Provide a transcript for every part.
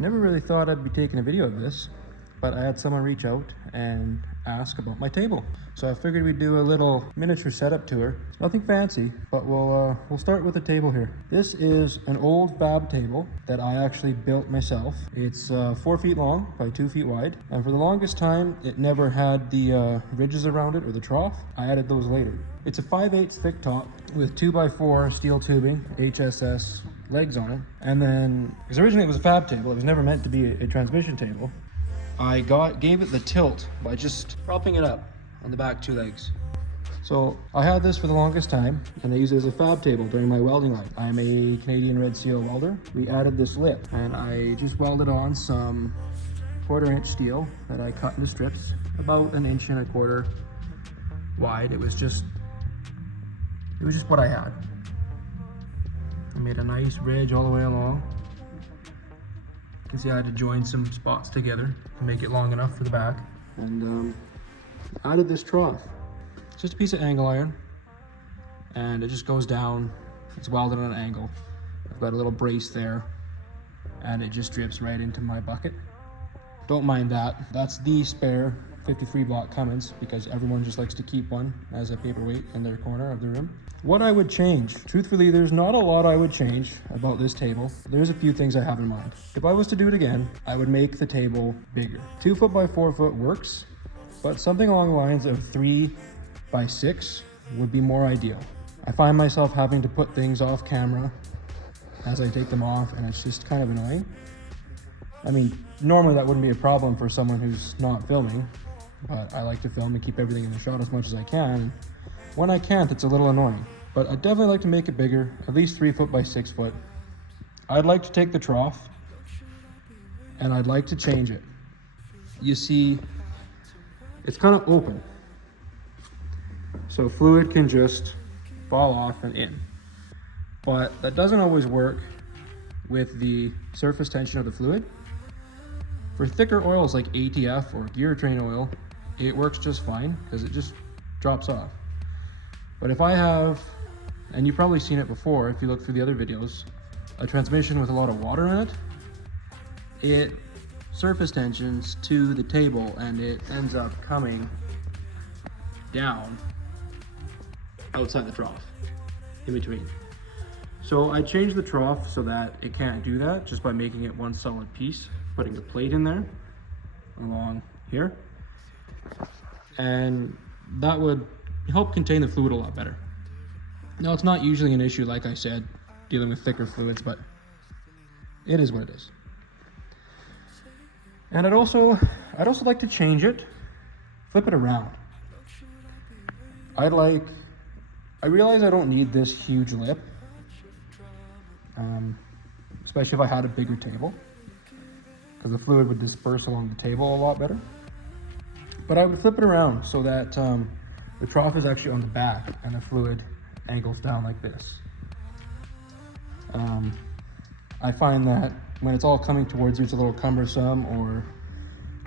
Never really thought I'd be taking a video of this, but I had someone reach out and ask about my table. So I figured we'd do a little miniature setup tour. It's nothing fancy, but we'll start with the table here. This is an old fab table that I actually built myself. It's 4 feet long by 2 feet wide, and for the longest time it never had the ridges around it or the trough. I added those later. It's a 5/8 thick top with 2x4 steel tubing, HSS legs on it, and then because originally it was a fab table, it was never meant to be a transmission table. I gave it the tilt by just propping it up on the back 2 legs. So I had this for the longest time, and I used it as a fab table during my welding life. I'm a Canadian Red Seal welder. We added this lip, and I just welded on some 1/4-inch steel that I cut into strips, about 1 1/4 inches wide. It was just what I had. I made a nice ridge all the way along. You can see I had to join some spots together to make it long enough for the back. And added this trough. It's just a piece of angle iron, and it just goes down. It's welded on an angle. I've got a little brace there, and it just drips right into my bucket. Don't mind that. That's the spare 53 block Cummins, because everyone just likes to keep one as a paperweight in their corner of the room. What I would change, truthfully, there's not a lot I would change about this table. There's a few things I have in mind. If I was to do it again, I would make the table bigger. 2 foot by 4 foot works, but something along the lines of 3 by 6 would be more ideal. I find myself having to put things off camera as I take them off, and it's just kind of annoying. I mean, normally that wouldn't be a problem for someone who's not filming, but I like to film and keep everything in the shot as much as I can. When I can't, it's a little annoying, but I'd definitely like to make it bigger, at least 3 foot by 6 foot. I'd like to take the trough, and I'd like to change it. You see, it's kind of open, so fluid can just fall off and in, but that doesn't always work with the surface tension of the fluid. For thicker oils like ATF or gear train oil, it works just fine because it just drops off. But if I have, and you've probably seen it before if you look through the other videos, a transmission with a lot of water in it, it surface tensions to the table and it ends up coming down outside the trough, in between. So I changed the trough so that it can't do that just by making it one solid piece, putting a plate in there along here, and that would help contain the fluid a lot better. Now, it's not usually an issue, like I said, dealing with thicker fluids, but it is what it is. And I'd also like to change it, flip it around. I realize I don't need this huge lip, especially if I had a bigger table, because the fluid would disperse along the table a lot better. But I would flip it around so that the trough is actually on the back and the fluid angles down like this. I find that when it's all coming towards you, it's a little cumbersome, or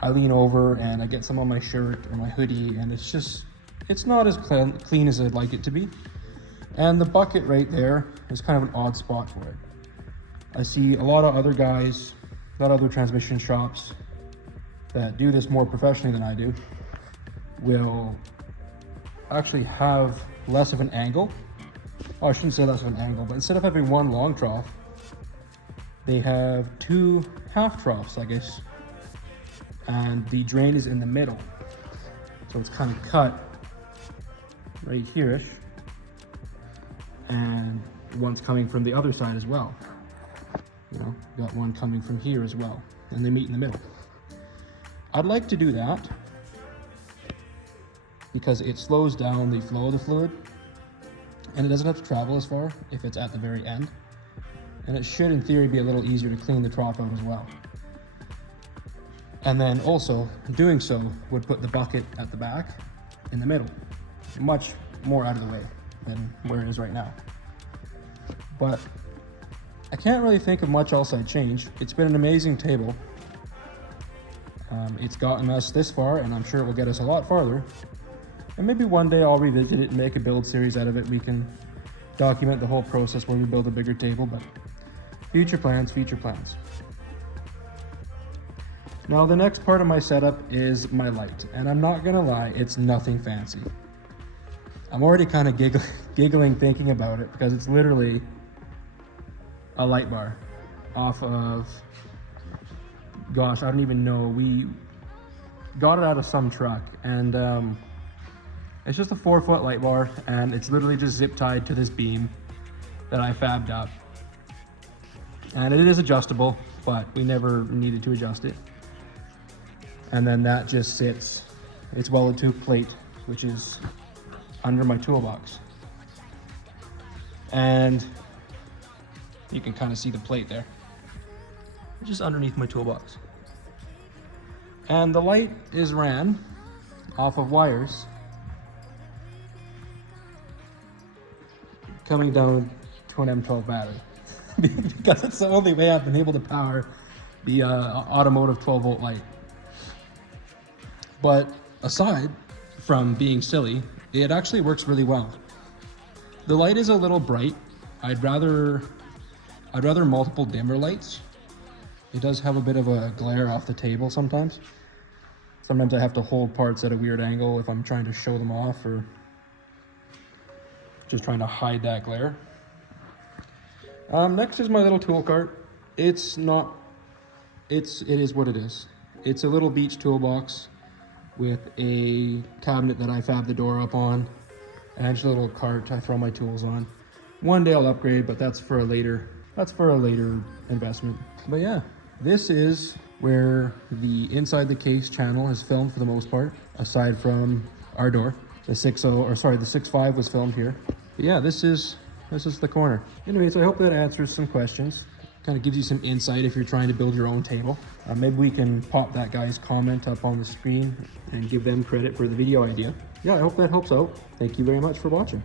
I lean over and I get some on my shirt or my hoodie, and it's not as clean as I'd like it to be. And the bucket right there is kind of an odd spot for it. I see a lot of other guys, a lot of other transmission shops that do this more professionally than I do, will actually have less of an angle. Oh, I shouldn't say less of an angle, but instead of having one long trough, they have 2 half troughs, I guess, and the drain is in the middle, so it's kind of cut right here-ish, and one's coming from the other side as well. You know, you got one coming from here as well, and they meet in the middle. I'd like to do that because it slows down the flow of the fluid, and it doesn't have to travel as far if it's at the very end. And it should, in theory, be a little easier to clean the trough out as well. And then also, doing so would put the bucket at the back in the middle, much more out of the way than where it is right now. But I can't really think of much else I'd change. It's been an amazing table. It's gotten us this far, and I'm sure it will get us a lot farther. And maybe one day I'll revisit it and make a build series out of it. We can document the whole process when we build a bigger table, but future plans, future plans. Now the next part of my setup is my light, and I'm not gonna lie, it's nothing fancy. I'm already kind of giggling thinking about it because it's literally a light bar off of, gosh, I don't even know. We got it out of some truck, and it's just a 4-foot light bar, and it's literally just zip tied to this beam that I fabbed up. And it is adjustable, but we never needed to adjust it. And then that just sits, it's welded to a plate, which is under my toolbox. And you can kind of see the plate there, just underneath my toolbox. And the light is ran off of wires coming down to an M12 battery because it's the only way I've been able to power the automotive 12-volt light. But aside from being silly, it actually works really well. The light is a little bright. I'd rather multiple dimmer lights. It does have a bit of a glare off the table sometimes. Sometimes I have to hold parts at a weird angle if I'm trying to show them off or just trying to hide that glare. Next is my little tool cart. It is what it is. It's a little beach toolbox with a cabinet that I fab the door up on, and just a little cart I throw my tools on. One day I'll upgrade, but that's for a later investment. But yeah, this is where the inside the case channel is filmed for the most part, aside from our door. The 6.5 was filmed here. But yeah, this is the corner. Anyway, so I hope that answers some questions. Kind of gives you some insight if you're trying to build your own table. Maybe we can pop that guy's comment up on the screen and give them credit for the video idea. Yeah, I hope that helps out. Thank you very much for watching.